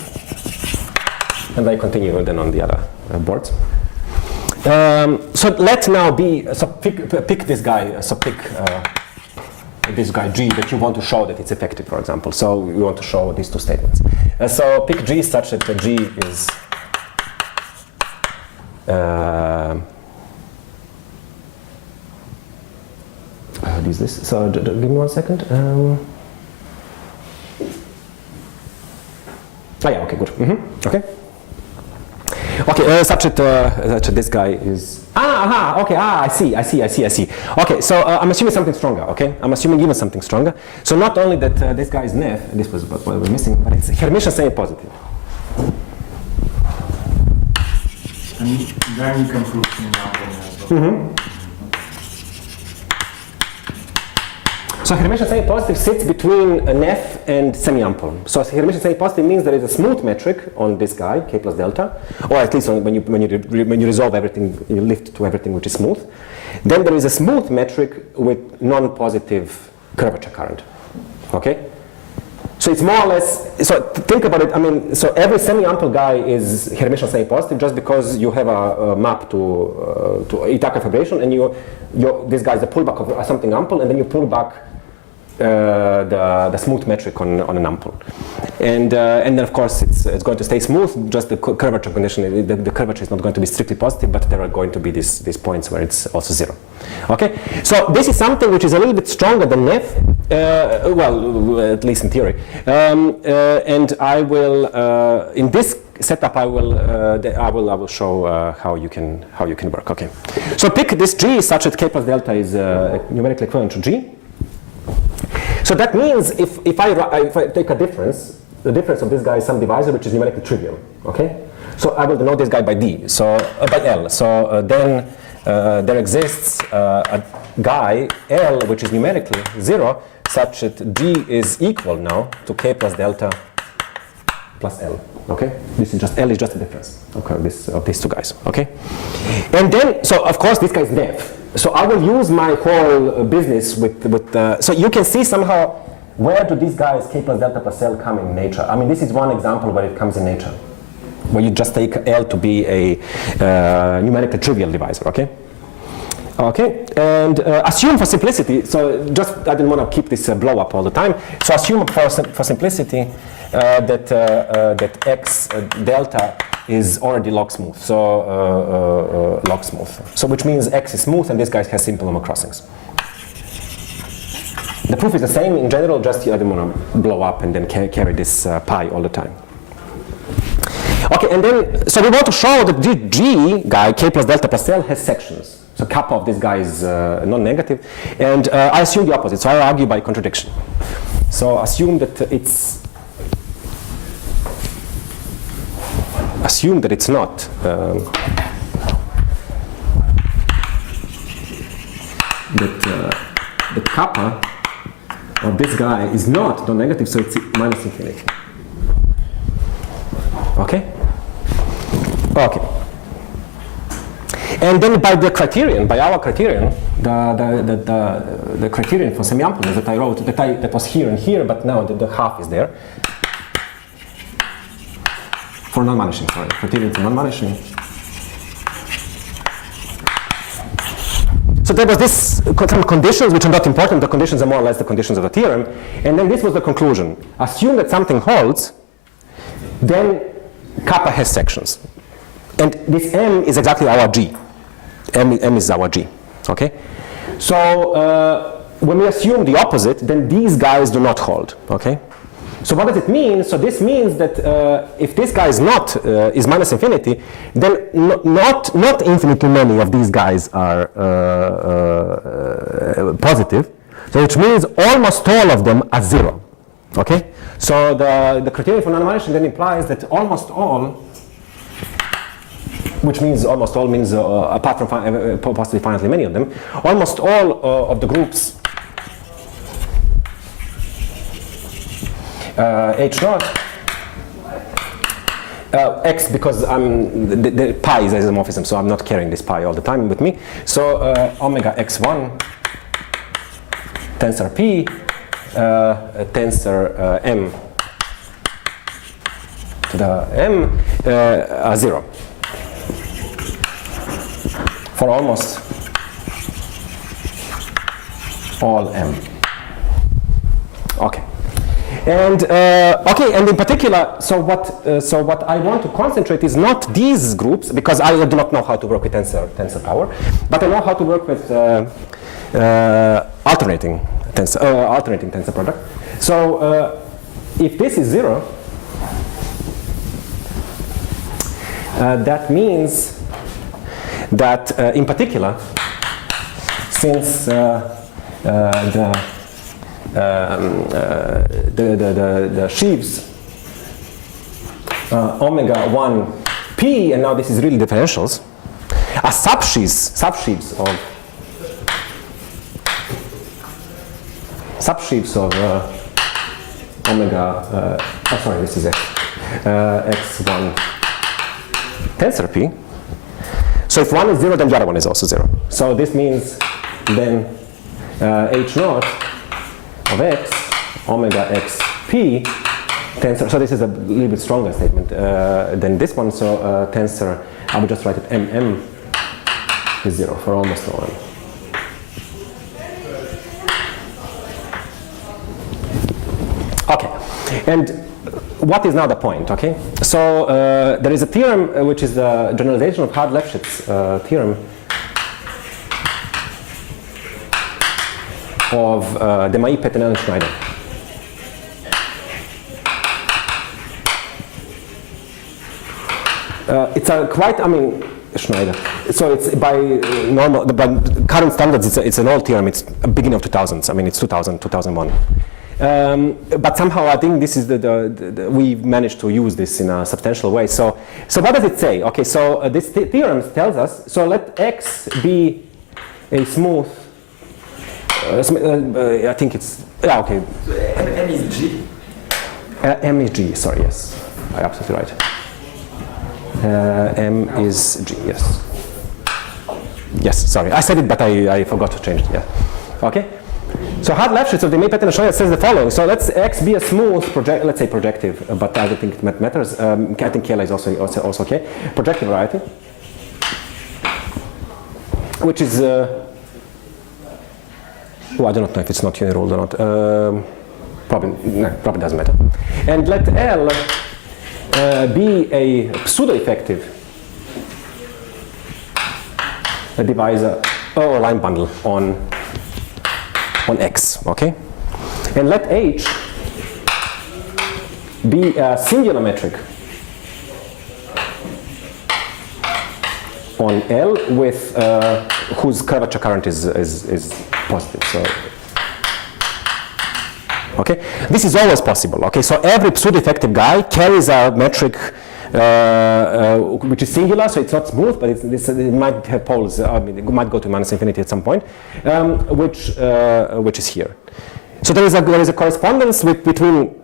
and I continue then on the other boards. So let now be. So pick this guy. So pick. This guy G that you want to show that it's effective, for example. So you want to show these two statements. So pick G such that G is this. So give me 1 second. Yeah, okay, good. Okay. Okay, such that this guy is. Okay, I see. Okay, so I'm assuming something stronger, okay? I'm assuming even something stronger. So not only that this guy is nef, this was what we're missing, but it's Hermitian semi-positive. And then you can prove semiampleness as well. So Hermitian semi-positive sits between a nef and semi-ample. So Hermitian semi-positive means there is a smooth metric on this guy, k plus delta, or at least when you resolve everything, you lift to everything which is smooth. Then there is a smooth metric with non-positive curvature current. Okay? So it's more or less, so think about it, I mean, so every semi-ample guy is Hermitian semi-positive just because you have a map to Itaka fibration, and this guy is the pullback of something ample, and then you pull back the smooth metric on an ample. And then of course it's going to stay smooth, just the curvature condition, the curvature is not going to be strictly positive, but there are going to be these points where it's also zero. Okay, so this is something which is a little bit stronger than nef, well, at least in theory. And I will, in this setup, I will show how you can work. Okay, so pick this G such that k plus delta is numerically equivalent to G. So that means if I take a difference, the difference of this guy is some divisor which is numerically trivial. Okay, so I will denote this guy by D, so by L. So then there exists a guy L which is numerically 0, such that G is equal now to k plus delta plus L. Okay, this is just L is just a difference. Okay, of these two guys. Okay, and then so of course this guy is nef. So I will use my whole business with so you can see somehow where do these guys k plus delta plus L come in nature. I mean, this is one example where it comes in nature, where you just take L to be a numerically trivial divisor. Okay. Okay, and assume for simplicity. So just I didn't want to keep this blow up all the time. So assume for simplicity that x delta is already log smooth. So log smooth. So which means x is smooth and this guy has simple Lorentz crossings. The proof is the same in general. Just I didn't want to blow up and then carry this pi all the time. Okay, and then so we want to show that the G guy k plus delta plus L has sections. So kappa of this guy is non-negative, and I assume the opposite. So I argue by contradiction. So assume that it's not that the kappa of this guy is not non-negative, so it's minus infinity. Okay. Okay. And then by the criterion, by our criterion, the criterion for semiampleness that I wrote, that was here and here, but now the half is there. For non-vanishing, sorry, criterion for non-vanishing. So there was this some conditions which are not important. The conditions are more or less the conditions of the theorem. And then this was the conclusion. Assume that something holds, then kappa has sections. And this M is exactly our G. M is our G, okay? So when we assume the opposite, then these guys do not hold, okay? So what does it mean? So this means that if this guy is not is minus infinity, then not infinitely many of these guys are positive. So which means almost all of them are zero, okay? So the criterion for non-vanishing then implies that almost all which means almost all means, apart from possibly finitely many of them, almost all of the groups H naught, X, because the pi is isomorphism, so I'm not carrying this pi all the time with me. So omega x1 tensor P tensor M to the M 0 for almost all M. Okay. And and in particular, so what I want to concentrate is not these groups, because I do not know how to work with tensor power, but I know how to work with alternating tensor product. So if this is 0, that means that in particular, since the sheaves omega 1 p, and now this is really differentials, are subsheaves of omega. Sorry, this is x1 tensor p. So if one is 0, then the other one is also 0. So this means then h naught of x omega x p tensor. So this is a little bit stronger statement than this one. So tensor, I will just write it mm is 0 for almost all. Okay, and what is now the point? Okay, so there is a theorem which is the generalization of Hard-Lefschetz theorem of Demai, Peternell, and Schneider. It's a quite, Schneider. So it's by current standards, it's an old theorem. It's beginning of 2000s. It's 2000, 2001. But somehow I think this is we managed to use this in a substantial way. So what does it say? Okay, so this theorem tells us, so let X be a smooth, I think it's, yeah, okay. So M is G? M is G, sorry, yes. I'm absolutely right. M is G, yes. Yes, sorry, I said it, but I forgot to change it, yeah. Okay? So Hard-Lefschetz of the Demai, Peternell, and Schneider says the following. So let's X be a smooth, let's say projective, but I don't think it matters. I think Kela is also okay. Projective variety, which is, I do not know if it's not uniruled or not. Probably doesn't matter. And let L be a pseudo-effective divisor or line bundle on X, okay? And let H be a singular metric on L with whose curvature current is positive. So, okay, this is always possible. Okay, so every pseudo-effective guy carries a metric which is singular, so it's not smooth, but it might have poles. It might go to minus infinity at some point, which is here. So there is a correspondence between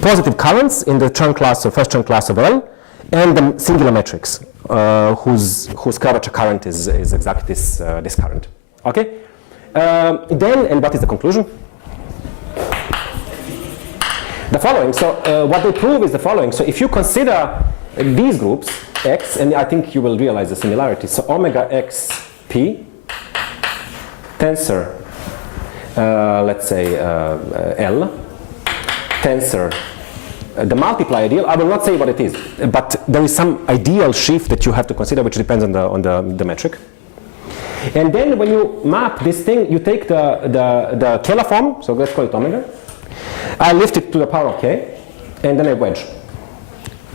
positive currents in the Chern class or first Chern class of L and the singular metrics whose curvature current is exactly this current. Okay. Then, and what is the conclusion? The following. So what they prove is the following. So if you consider these groups X, and I think you will realize the similarity. So omega X P tensor, let's say L tensor, the multiply ideal. I will not say what it is, but there is some ideal sheaf that you have to consider, which depends on the metric. And then when you map this thing, you take the Kela form. So let's call it omega. I lift it to the power of k, and then I wedge.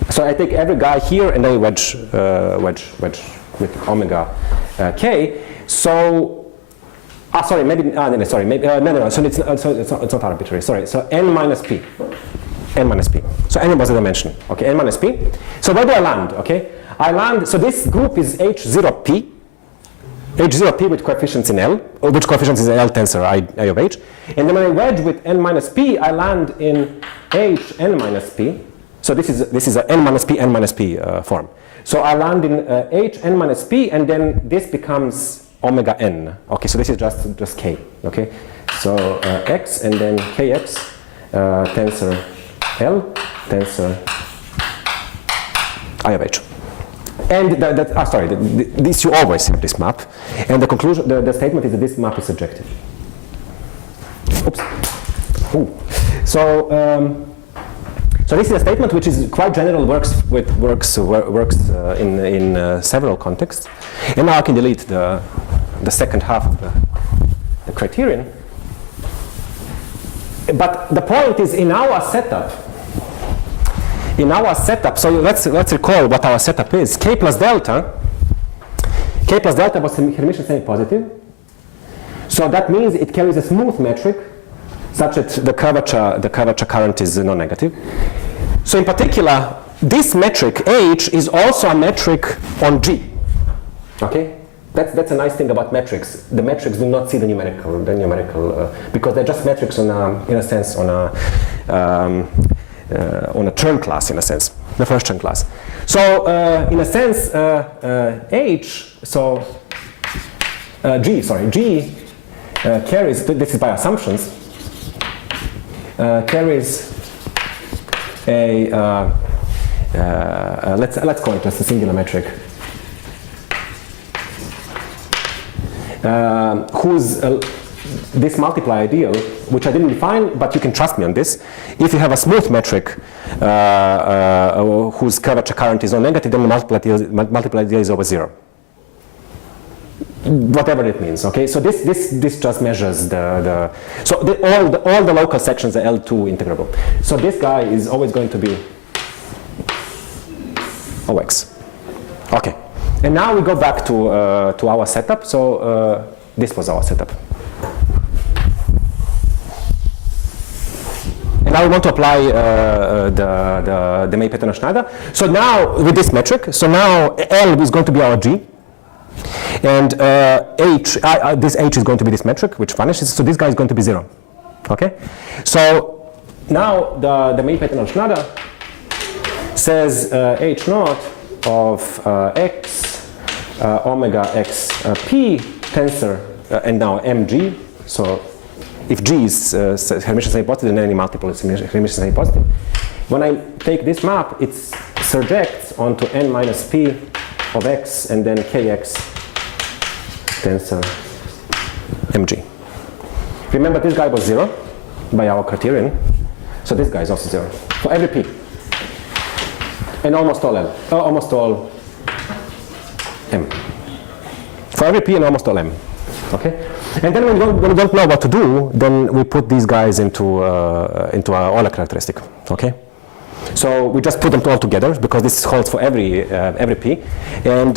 So I take every guy here, and I wedge with omega k. So, sorry, maybe no. So it's not arbitrary. Sorry. So n minus p. So n was the dimension. Okay, n minus p. So where do I land? Okay, I land, so this group is H0P with coefficients in L, which coefficients is L tensor I of H. And then when I wedge with n minus p, I land in H n minus p. So this is a n minus p form. So I land in H n minus p, and then this becomes omega n. Okay, so this is just k. Okay, so x and then kx tensor L tensor I of H. And this you always have this map, and the conclusion, the statement is that this map is surjective. Oops. Ooh. So this is a statement which is quite general, works in several contexts. And now I can delete the second half of the criterion. But the point is, in our setup, so let's recall what our setup is. K plus delta was Hermitian semi-positive. So that means it carries a smooth metric such that the curvature current is non-negative. So in particular, this metric H is also a metric on G. Okay? That's a nice thing about metrics. The metrics do not see the numerical because they're just metrics on in a sense on a term class, in a sense, the first term class. So in a sense, G carries, this is by assumptions, carries a, let's call it just a singular metric, whose this multiply ideal, which I didn't define, but you can trust me on this. If you have a smooth metric whose curvature current is non-negative, then the multiply ideal is over 0. Whatever it means, okay? So this just measures all the local sections are L2 integrable. So this guy is always going to be OX. Okay. And now we go back to our setup. So this was our setup. And now we want to apply the May-Peternell-Schneider. So now with this metric, so now L is going to be our G. And this H is going to be this metric, which vanishes. So this guy is going to be 0. Okay? So now the May-Peternell-Schneider says H naught of x omega x p tensor and now mg. So if G is Hermitian semi-positive, then any multiple is Hermitian semi-positive. When I take this map, it surjects onto n minus p of x and then kx tensor mg. Remember, this guy was 0 by our criterion, so this guy is also 0 for every p and almost all L, almost all m. For every p and almost all m. Okay, and then when we don't know what to do, then we put these guys into our Euler characteristic. Okay, so we just put them all together because this holds for every p, and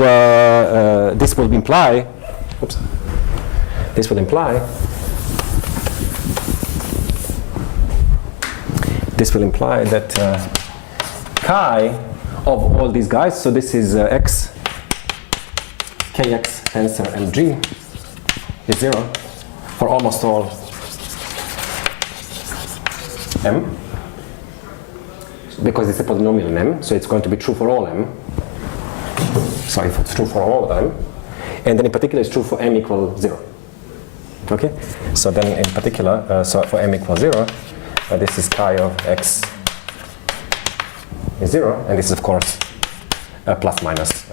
this will imply. Oops. This would imply. This will imply that chi of all these guys. So this is x, kx tensor mg. Is 0 for almost all m, because it's a polynomial in m, so it's going to be true for all m. So if it's true for all m, and then in particular it's true for m equal 0. Okay, so then in particular, so for m equal 0, this is chi of x is 0, and this is of course plus minus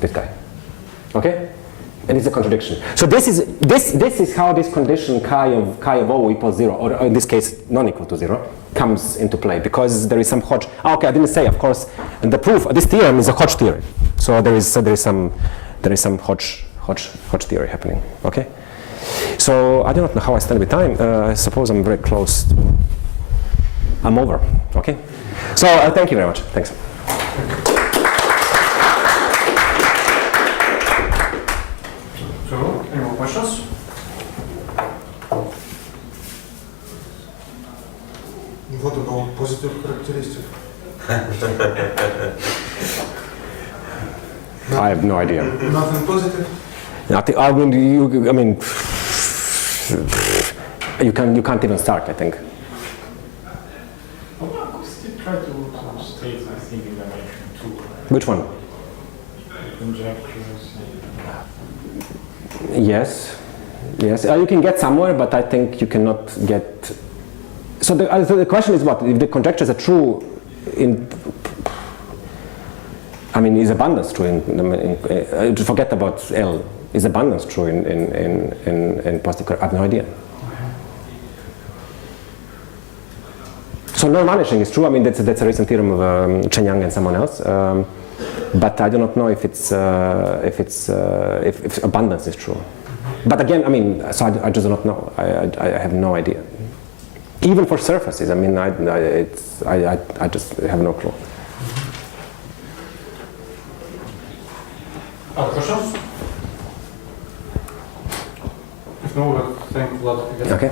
this guy. Okay. And it's a contradiction. So this is how this condition chi of O equals 0, or in this case non-equal to 0, comes into play, because there is some Hodge. Okay, I didn't say, of course, and the proof. This theorem is a Hodge theory. So there is some Hodge theory happening. Okay. So I do not know how I stand with time. I suppose I'm very close. I'm over. Okay. So thank you very much. Thanks. So, any more questions? What about positive characteristic? I have no idea. Nothing positive? Nothing. I mean, you can't even start. I think. Well, I could still try to state, I think, in dimension 2. Right? Which one? Conjectures. Yes, yes. You can get somewhere, but I think you cannot get. So the question is what? If the conjectures are true, is abundance true? Forget about L. Is abundance true in positive? I have no idea. So non-vanishing is true. I mean, that's a recent theorem of Chen Yang and someone else. But I do not know if abundance is true. But again, so I just do not know. I have no idea. Even for surfaces, I just have no clue. Other questions? If no, thank Vlad again. Okay.